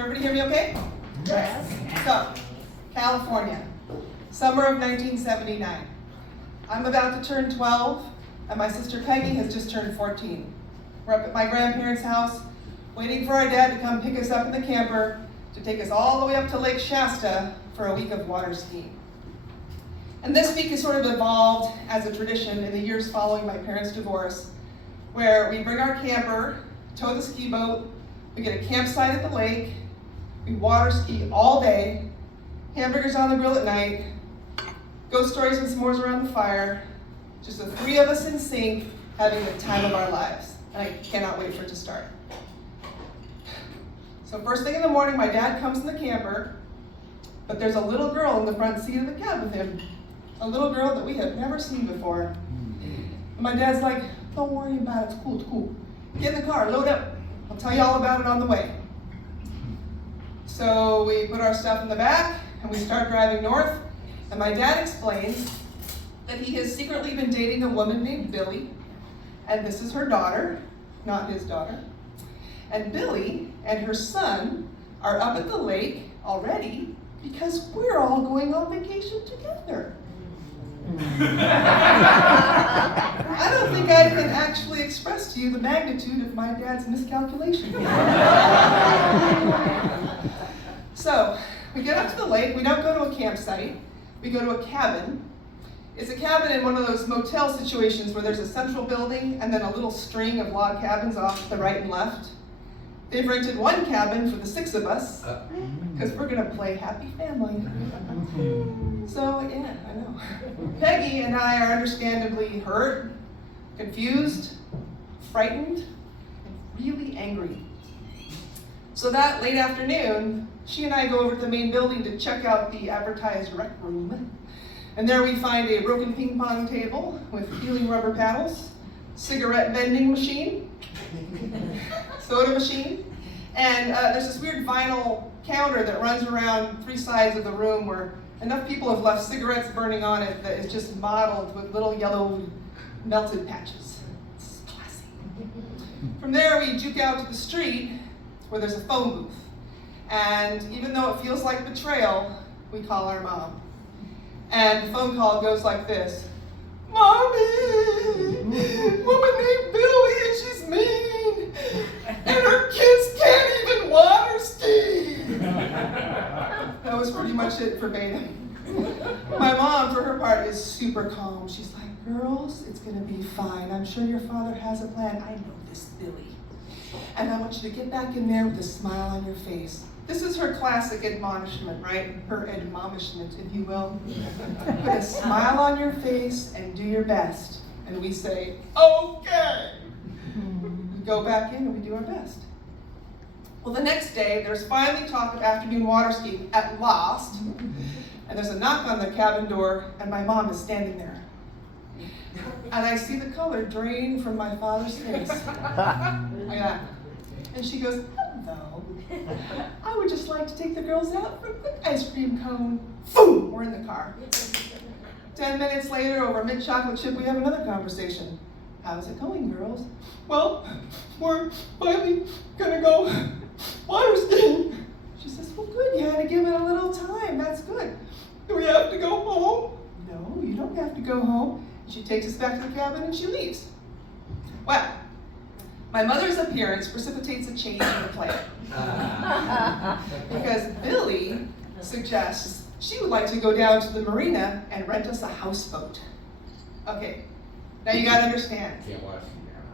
everybody hear me okay? Yes. So, California, summer of 1979. I'm about to turn 12, and my sister Peggy has just turned 14. We're up at my grandparents' house, waiting for our dad to come pick us up in the camper to take us all the way up to Lake Shasta for a week of water skiing. And this week has sort of evolved as a tradition in the years following my parents' divorce, where we bring our camper, tow the ski boat, we get a campsite at the lake, we water ski all day, hamburgers on the grill at night, ghost stories and s'mores around the fire, just the three of us in sync having the time of our lives. And I cannot wait for it to start. So first thing in the morning, my dad comes in the camper, but there's a little girl in the front seat of the cab with him. A little girl that we have never seen before. And my dad's like, don't worry about it, it's cool, it's cool. Get in the car, load up. I'll tell you all about it on the way. So we put our stuff in the back and we start driving north. And my dad explains that he has secretly been dating a woman named Billy. And this is her daughter, not his daughter. And Billy and her son are up at the lake already because we're all going on vacation together. I don't think I can actually express to you the magnitude of my dad's miscalculation. So, we get up to the lake. We don't go to a campsite. We go to a cabin. It's a cabin in one of those motel situations where there's a central building and then a little string of log cabins off to the right and left. They've rented one cabin for the 6 of us because we're going to play happy family. So, yeah, I know. Peggy and I are understandably hurt, confused, frightened, and really angry. So that late afternoon, she and I go over to the main building to check out the advertised rec room. And there we find a broken ping pong table with peeling rubber paddles, cigarette vending machine, soda machine, and there's this weird vinyl counter that runs around 3 sides of the room where enough people have left cigarettes burning on it that is just mottled with little yellow melted patches. It's classy. From there, we juke out to the street where there's a phone booth. And even though it feels like betrayal, we call our mom. And the phone call goes like this. Mommy! Woman named Billy and she's mean! And her kids can't even water ski! That was pretty much it verbatim. My mom, for her part, is super calm. She's like, girls, it's gonna be fine. I'm sure your father has a plan. I know this Billy. And I want you to get back in there with a smile on your face. This is her classic admonishment, right? Her admonishment, if you will. Put a smile on your face and do your best. And we say, okay. We go back in and we do our best. Well, the next day, there's finally talk of afternoon water skiing at last. And there's a knock on the cabin door, and my mom is standing there. And I see the color drain from my father's face. Like that. And she goes, hello. I would just like to take the girls out for a quick ice cream cone. Boom! We're in the car. 10 minutes later, over mint chocolate chip, we have another conversation. How's it going, girls? Well, we're finally gonna go water skiing. She says, well, good, you had to give it a little time. That's good. Do we have to go home? No, you don't have to go home. She takes us back to the cabin and she leaves. Well, my mother's appearance precipitates a change in the plan. Because Billy suggests she would like to go down to the marina and rent us a houseboat. Okay, now you gotta understand.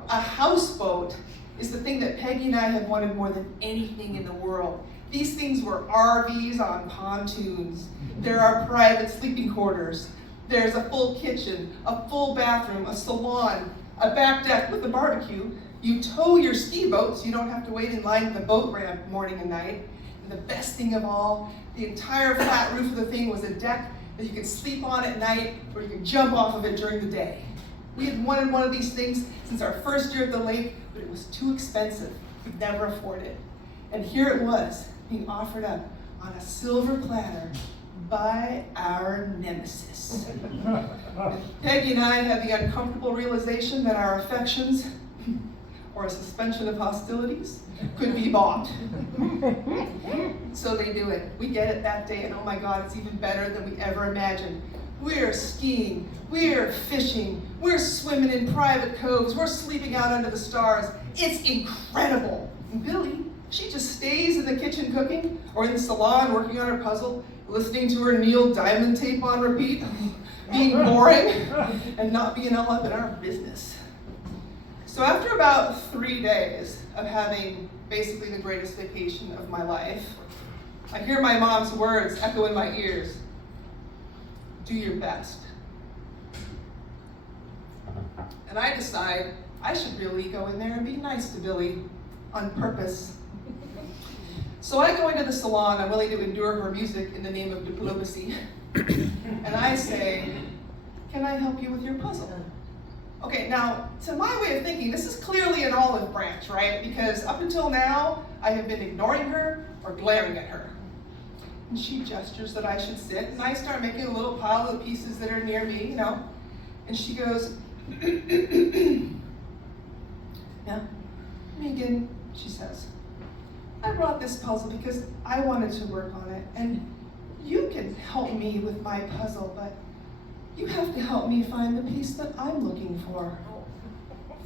A houseboat is the thing that Peggy and I have wanted more than anything in the world. These things were RVs on pontoons. There are private sleeping quarters. There's a full kitchen, a full bathroom, a salon, a back deck with a barbecue. You tow your ski boat so you don't have to wait in line at the boat ramp morning and night. And the best thing of all, the entire flat roof of the thing was a deck that you could sleep on at night or you could jump off of it during the day. We had wanted one of these things since our first year at the lake, but it was too expensive. We'd never afford it. And here it was, being offered up on a silver platter by our nemesis. Peggy and I had the uncomfortable realization that our affections or a suspension of hostilities could be bought. So they do it. We get it that day, and oh my God, it's even better than we ever imagined. We're skiing, we're fishing, we're swimming in private coves, we're sleeping out under the stars. It's incredible. And Billy, she just stays in the kitchen cooking, or in the salon working on her puzzle, listening to her Neil Diamond tape on repeat, being boring, and not being all up in our business. So after about 3 days of having basically the greatest vacation of my life, I hear my mom's words echo in my ears. Do your best. And I decide I should really go in there and be nice to Billy on purpose. So I go into the salon. I'm willing to endure her music in the name of diplomacy. And I say, can I help you with your puzzle? Okay, now, to my way of thinking, this is clearly an olive branch, right? Because up until now, I have been ignoring her or glaring at her. And she gestures that I should sit, and I start making a little pile of the pieces that are near me, you know. And she goes, now, Megan, she says, I brought this puzzle because I wanted to work on it, and you can help me with my puzzle, but you have to help me find the piece that I'm looking for.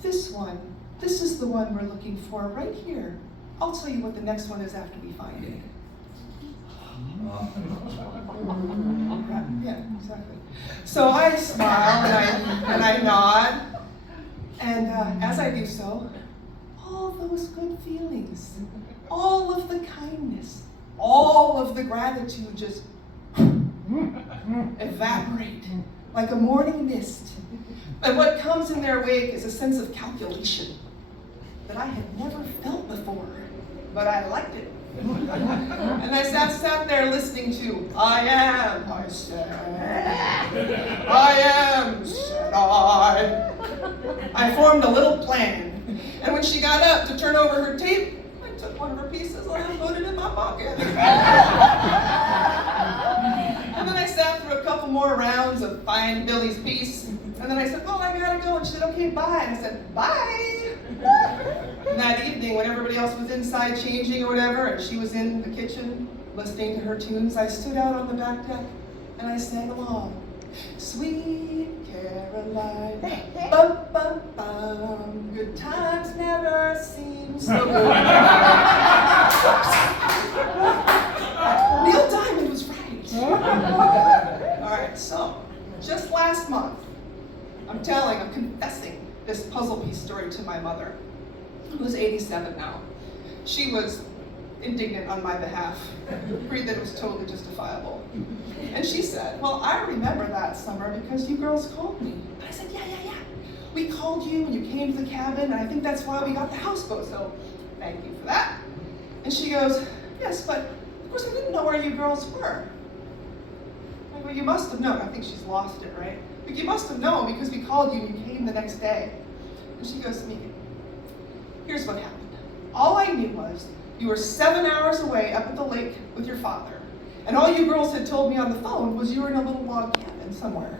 This one. This is the one we're looking for right here. I'll tell you what the next one is after we find it. Yeah, exactly. So I smile and I nod, and as I do so, all those good feelings, all of the kindness, all of the gratitude just evaporate like a morning mist. And what comes in their wake is a sense of calculation that I had never felt before, but I liked it. And I sat there listening to, I am, I said, I am, said I formed a little plan. And when she got up to turn over her tape, I took one of her pieces and I put it in my pocket. And then I sat through a couple more rounds of Find Billy's piece. And then I said, oh, I gotta go. And she said, okay, bye. And I said, bye. And that evening, when everybody else was inside changing or whatever, and she was in the kitchen listening to her tunes, I stood out on the back deck and I sang along. Sweet Caroline, bum, bum, bum, good times never seem so good. Neil Diamond was right. All right, so just last month, I'm confessing this puzzle piece story to my mother, who's 87 now. She was indignant on my behalf, agreed that it was totally justifiable. And she said, well, I remember that summer because you girls called me. And I said, yeah. We called you when you came to the cabin, and I think that's why we got the houseboat, so thank you for that. And she goes, yes, but of course I didn't know where you girls were. I go, you must have known. I think she's lost it, right? But you must have known because we called you and you came the next day. And she goes to me, here's what happened. All I knew was you were 7 hours away up at the lake with your father. And all you girls had told me on the phone was you were in a little log cabin somewhere.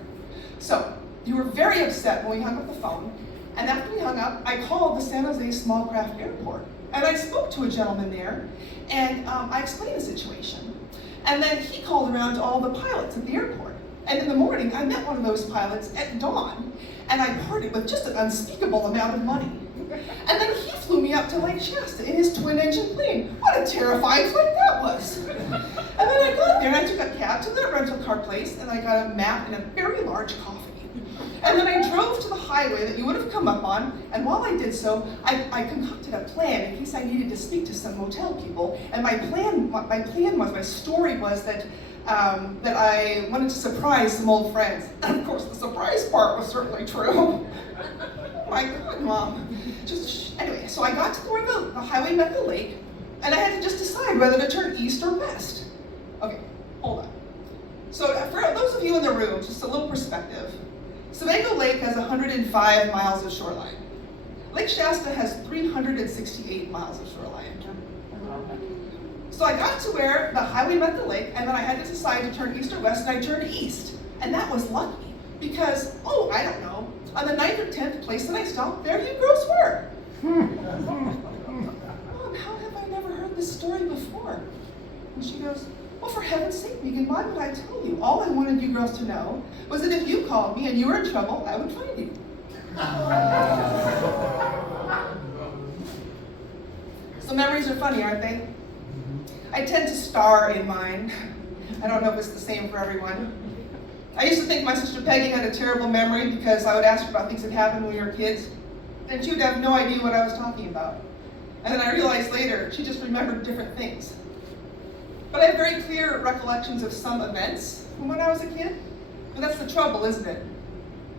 So you were very upset when we hung up the phone. And after we hung up, I called the San Jose Small Craft Airport. And I spoke to a gentleman there, and I explained the situation. And then he called around to all the pilots at the airport. And in the morning, I met one of those pilots at dawn, and I parted with just an unspeakable amount of money. And then he flew me up to Lake Shasta in his twin-engine plane. What a terrifying flight that was. And then I got there, and I took a cab to the rental car place, and I got a map and a very large coffee. And then I drove to the highway that you would have come up on, and while I did so, I concocted a plan in case I needed to speak to some motel people. And my story was that I wanted to surprise some old friends. And of course, the surprise part was certainly true. My God, Mom. Anyway, so I got to where the highway met the lake, and I had to just decide whether to turn east or west. Okay, hold on. So for those of you in the room, just a little perspective. Sebago Lake has 105 miles of shoreline. Lake Shasta has 368 miles of shoreline. So I got to where the highway met the lake, and then I had to decide to turn east or west, and I turned east. And that was lucky, because, I don't know, on the 9th or 10th place that I stopped, there you girls were. Mom, how have I never heard this story before? And she goes, well, for heaven's sake, Megan, why would I tell you? All I wanted you girls to know was that if you called me and you were in trouble, I would find you. So memories are funny, aren't they? I tend to star in mine. I don't know if it's the same for everyone. I used to think my sister Peggy had a terrible memory because I would ask her about things that happened when we were kids, and she would have no idea what I was talking about. And then I realized later, she just remembered different things. But I have very clear recollections of some events from when I was a kid. And that's the trouble, isn't it?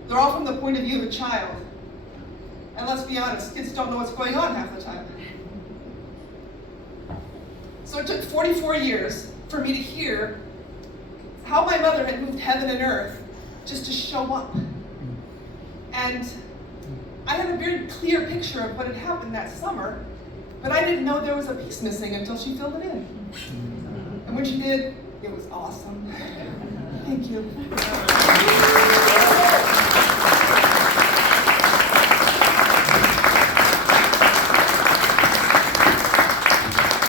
They're all from the point of view of a child. And let's be honest, kids don't know what's going on half the time. So it took 44 years for me to hear how my mother had moved heaven and earth just to show up. And I had a very clear picture of what had happened that summer, but I didn't know there was a piece missing until she filled it in. And when she did, it was awesome. Thank you.